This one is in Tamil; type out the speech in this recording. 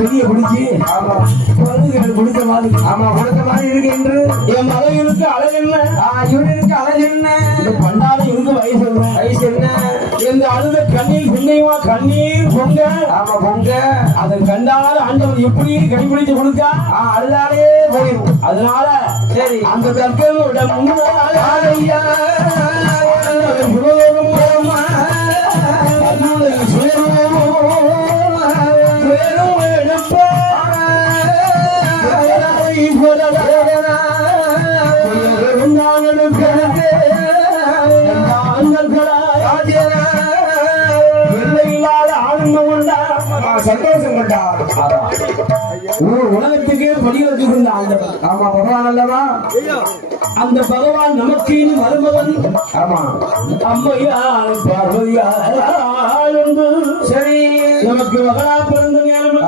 துணியை பிடிச்சி ஆமா கொடுத்த மாதிரி ஆமா கொடுத்த மாதிரி இருக்கு என்று என் மகனுக்கு அழகு என்ன இவனுக்கு அழகு என்ன இந்த பண்டாரம் இருக்கு வயசு என்ன இந்த அழுத கண்ணீர் புண்ணியமா கண்ணீர் பொங்க ஆமா பொங்க அதை கண்டால ஆண்டவர் எப்படி கைப்பிடிச்சு கொடுக்க அழுதாலே போயிடும் அதனால சரி அந்த தற்கனோட முன்னால ஐயா சந்தோஷம் கொண்டா உலகத்துக்கே படிவத்து கொண்ட ஆண்டவன் ஆமா பகவான் அல்லவா அந்த பகவான் நமக்கு மருமகன் ஆமா அம்மையார் பார்வதியார் சரி நமக்கு மகளா பிறந்த